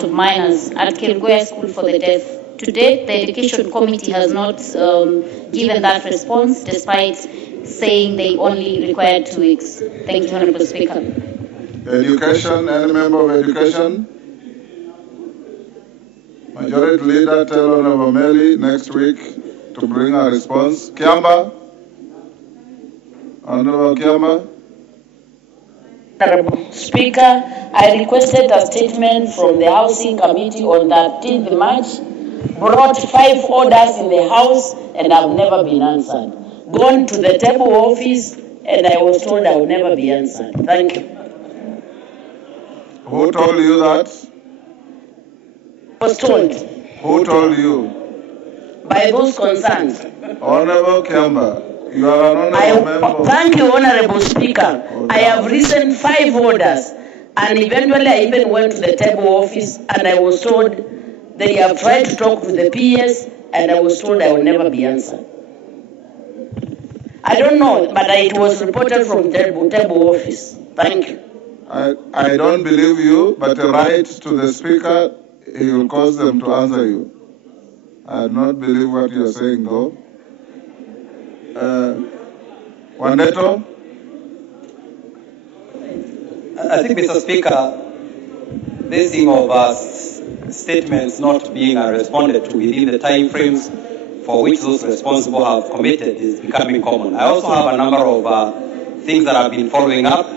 conduct of minors at Kilgoya School for the Deaf. To date, the Education Committee has not given that response, despite saying they only required 2 weeks. Thank you, Honorable Speaker. Education, any member of education? Majority Leader, tell Honorable Meli next week to bring a response. Kiamba? Honorable Kiamba? Honorable Speaker, I requested a statement from the Housing Committee on 13th March, brought 5 orders in the House, and I've never been answered. Gone to the table office, and I was told I will never be answered. Thank you. Who told you that? I was told. Who told you? By those concerned. Honorable Kiamba, you are an honorable member. Thank you, Honorable Speaker. I have written 5 orders, and eventually I even went to the table office, and I was told they have tried to talk to the PS, and I was told I will never be answered. I don't know, but it was reported from table office. Thank you. I don't believe you, but write to the Speaker, he will cause them to answer you. I do not believe what you are saying, though. Wandeto? I think, Mr. Speaker, this thing of statements not being responded to within the time frames for which those responsible have committed is becoming common. I also have a number of things that I've been following up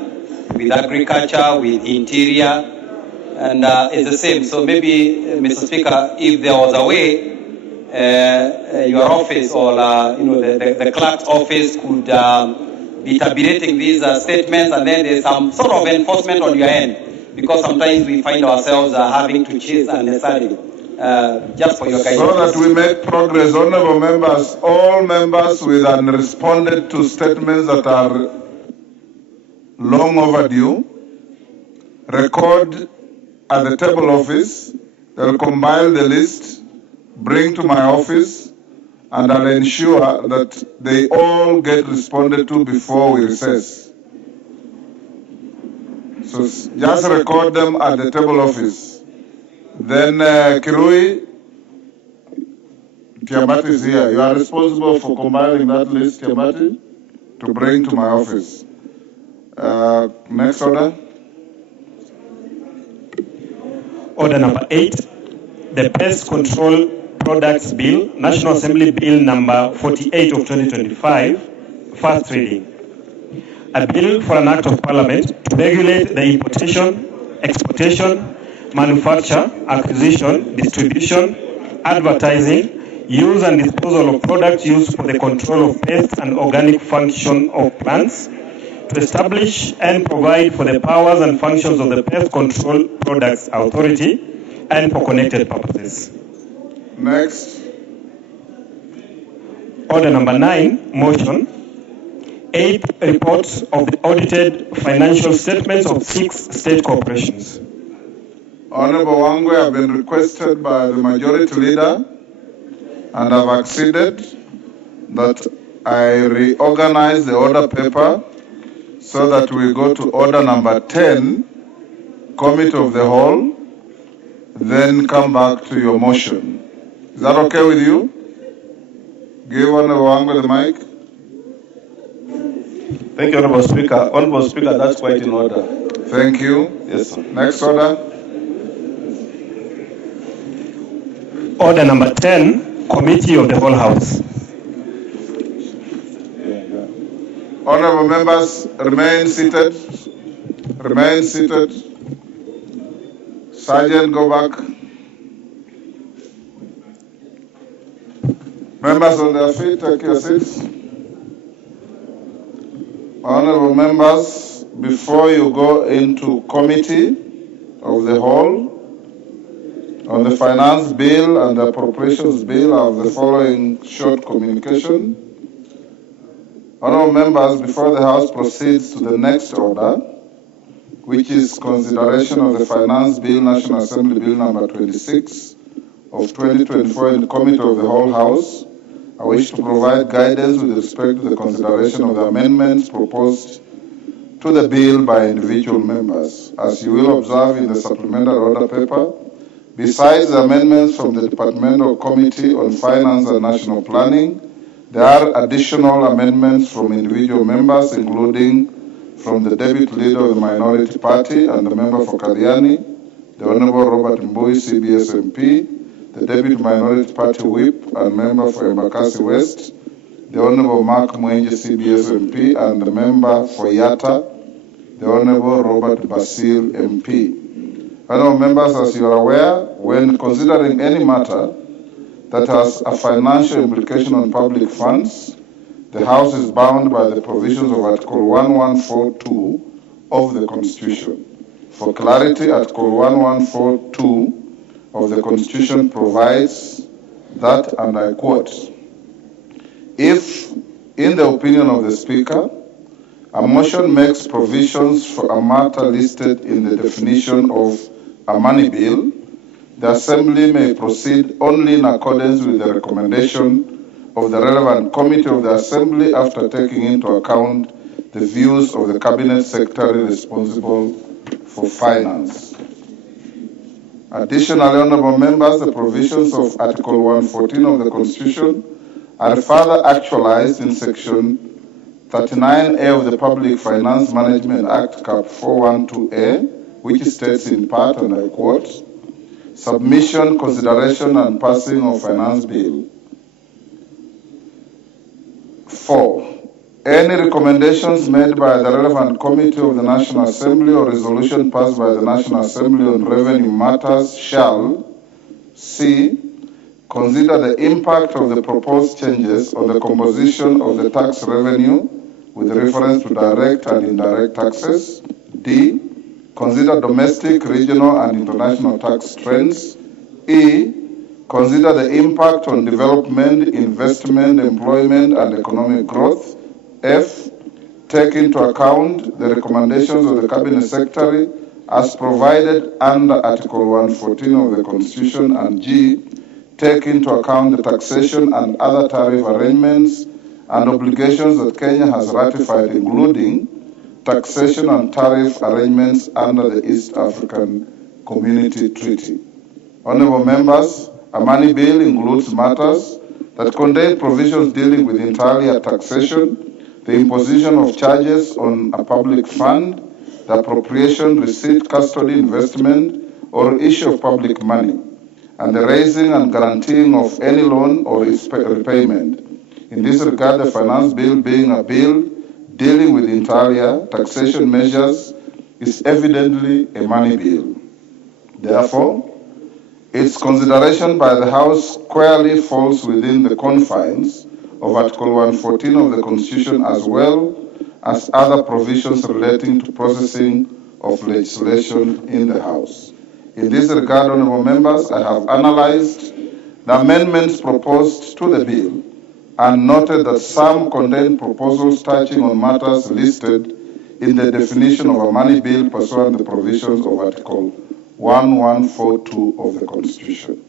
with agriculture, with interior, and it's the same. So maybe, Mr. Speaker, if there was a way your office or the clerk's office could be tabulating these statements, and then there's some sort of enforcement on your end, because sometimes we find ourselves having to chase unnecessarily. Just for your guidance. So that we make progress, honorable members, all members with unresponded to statements that are long overdue, record at the table office. They'll compile the list, bring to my office, and I'll ensure that they all get responded to before we recess. So just record them at the table office. Then Kirui, Kiambati is here. You are responsible for compiling that list, Kiambati, to bring to my office. Next order. Order number 8, the Pest Control Products Bill, National Assembly Bill number 48 of 2025, first reading. A bill for an act of parliament to regulate the importation, exportation, manufacture, acquisition, distribution, advertising, use and disposal of products used for the control of pests and organic function of plants, to establish and provide for the powers and functions of the Pest Control Products Authority and for connected purposes. Next. Order number 9, motion. 8, reports of the audited financial statements of 6 state corporations. Honorable Wangwe, have been requested by the majority leader, and I've acceded that I reorganize the order paper so that we go to order number 10, Committee of the Whole, then come back to your motion. Is that okay with you? Give Honorable Wangwe the mic. Thank you, Honorable Speaker. Honorable Speaker, that's quite in order. Thank you. Yes, sir. Next order. Order number 10, Committee of the Whole House. Honorable members, remain seated. Remain seated. Sergeant, go back. Members on their feet, take your seats. Honorable members, before you go into Committee of the Whole, on the Finance Bill and the Appropriations Bill, I have the following short communication. Honorable members, before the House proceeds to the next order, which is consideration of the Finance Bill, National Assembly Bill number 26 of 2024 in the Committee of the Whole House, I wish to provide guidance with respect to the consideration of the amendments proposed to the bill by individual members. As you will observe in the supplementary order paper, Besides the amendments from the Departmental Committee on Finance and National Planning, there are additional amendments from individual members, including from the Deputy Leader of the Minority Party and the member for Kariani, the Honorable Robert Mbui, CBS MP, the Deputy Minority Party Whip and member for Embakasi West, the Honorable Mark Mwenje, CBS MP, and the member for Yatta, the Honorable Robert Basil, MP. Honorable members, as you are aware, when considering any matter that has a financial implication on public funds, the House is bound by the provisions of Article 1142 of the Constitution. For clarity, Article 1142 of the Constitution provides that, and I quote, if, in the opinion of the Speaker, a motion makes provisions for a matter listed in the definition of a money bill, the Assembly may proceed only in accordance with the recommendation of the relevant committee of the Assembly after taking into account the views of the Cabinet Secretary responsible for finance. Additionally, honorable members, the provisions of Article 114 of the Constitution are further actualized in Section 39A of the Public Finance Management Act, Cap 412A, which states in part, and I quote, submission, consideration, and passing of finance bill. 4. Any recommendations made by the relevant committee of the National Assembly or resolution passed by the National Assembly on revenue matters shall C. Consider the impact of the proposed changes on the composition of the tax revenue with reference to direct and indirect taxes. D. Consider domestic, regional, and international tax trends. E. Consider the impact on development, investment, employment, and economic growth. F. Take into account the recommendations of the Cabinet Secretary as provided under Article 114 of the Constitution. And G. Take into account the taxation and other tariff arrangements and obligations that Kenya has ratified, including taxation and tariff arrangements under the East African Community Treaty. Honorable members, a money bill includes matters that contain provisions dealing with interior taxation, the imposition of charges on a public fund, the appropriation, receipt, custody, investment, or issue of public money, and the raising and guaranteeing of any loan or its repayment. In this regard, the finance bill, being a bill dealing with interior taxation measures, is evidently a money bill. Therefore, its consideration by the House squarely falls within the confines of Article 114 of the Constitution, as well as other provisions relating to processing of legislation in the House. In this regard, honorable members, I have analyzed the amendments proposed to the bill and noted that some contain proposals touching on matters listed in the definition of a money bill pursuant to the provisions of Article 1142 of the Constitution.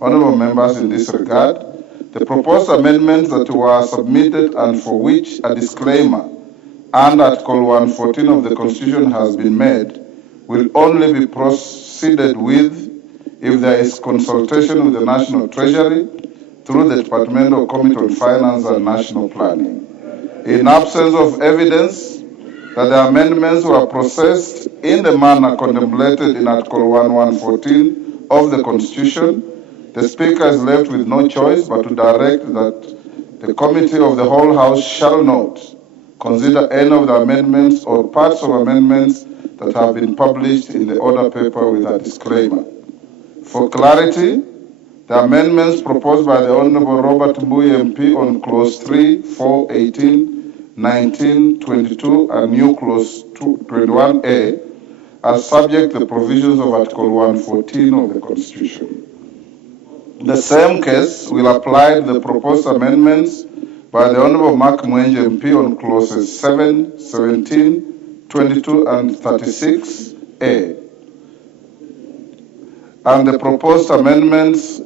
Honorable members, in this regard, the proposed amendments that were submitted and for which a disclaimer under Article 114 of the Constitution has been made will only be proceeded with if there is consultation with the National Treasury through the Departmental Committee on Finance and National Planning. In absence of evidence that the amendments were processed in the manner contemplated in Article 1114 of the Constitution, the Speaker is left with no choice but to direct that the Committee of the whole House shall not consider any of the amendments or parts of amendments that have been published in the order paper with a disclaimer. For clarity, the amendments proposed by the Honorable Robert Mbui MP on Clause 3, 4, 18, 19, 22, and new Clause 21A are subject to the provisions of Article 114 of the Constitution. The same case will apply to the proposed amendments by the Honorable Mark Mwenje MP on Clauses 7, 17, 22, and 36A, and the proposed amendments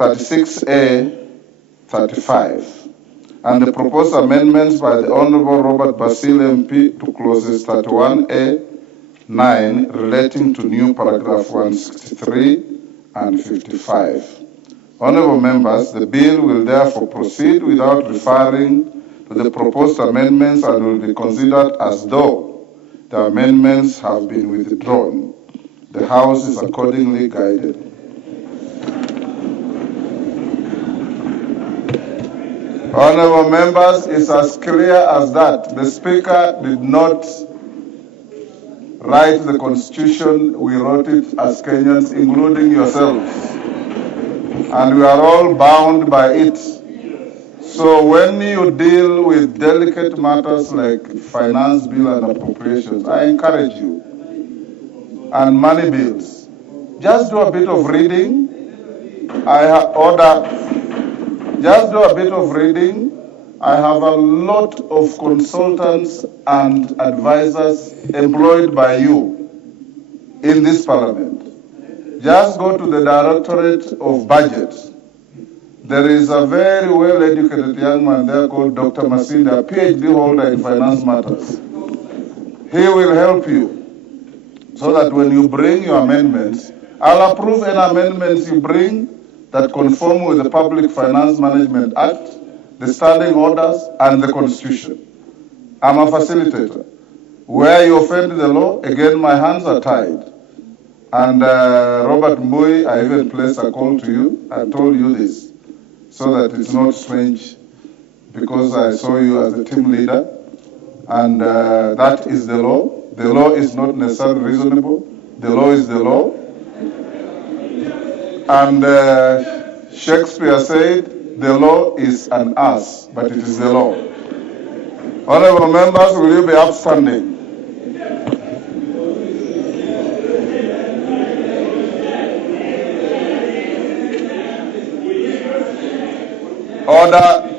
36A, 35, and the proposed amendments by the Honorable Robert Basil MP to Clauses 31A, 9 relating to new paragraph 163 and 55. Honourable members, the bill will therefore proceed without referring to the proposed amendments and will be considered as though the amendments have been withdrawn. The House is accordingly guided. Honourable members, it's as clear as that. The Speaker did not write the Constitution, we wrote it as Kenyans, including yourselves. And we are all bound by it. So when you deal with delicate matters like finance bill and appropriations, I encourage you, and money bills, just do a bit of reading. Just do a bit of reading. I have a lot of consultants and advisors employed by you in this parliament. Just go to the Directorate of Budget. There is a very well-educated young man there called Dr. Masinda, a PhD holder in finance matters. He will help you so that when you bring your amendments, I'll approve any amendments you bring that conform with the Public Finance Management Act, the standing orders, and the Constitution. I'm a facilitator. Where you offend the law, again, my hands are tied. And Robert Mbui, I even placed a call to you. I told you this so that it's not strange, because I saw you as the team leader. And that is the law. The law is not necessarily reasonable. The law is the law. And Shakespeare said, the law is an ass, but it is the law. Honourable members, will you be upstanding? Order.